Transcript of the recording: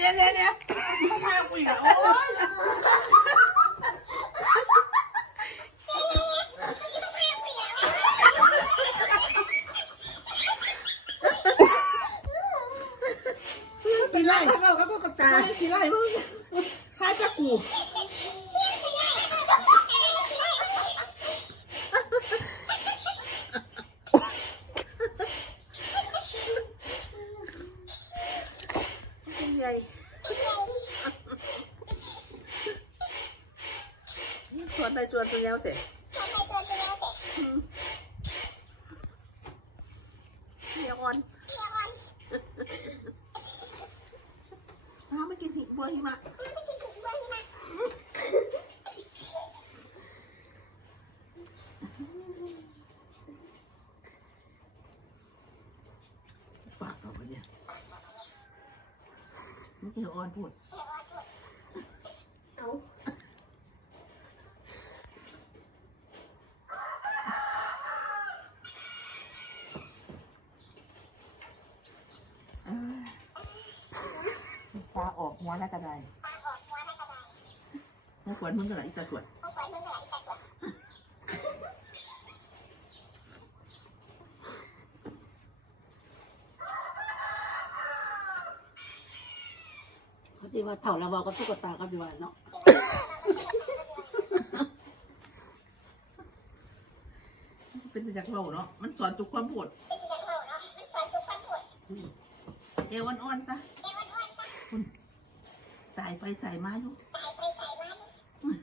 เนี่ยเนี่ยเนี่ยมาพากูอีกอะโอ๊ยกี่ไร่ทำเอาก็ตุ๊กตากี่ไร่มึงท้ายจะกูใหญ่นี่ ชวนได้ชวนตัวแล้วแต่อืมเฮียอ่อนน้าไม่กินหิบัวหิมะปากเอาไปเนี่ยไม่เฮียอ่อนพูดเอาเอ้ยตาออกหัวแล้วก็ได้ไม่ควรมึงก็ไหลจะตรวจ เขาจีว่าเถ่าละเวากับตุ๊กตากับจีว่าเนาะเป็นจากเราเนาะมันสอนทุกความปวดเอวอ่อนๆซะคุณใส่ไปใส่มาอยู่เนาะ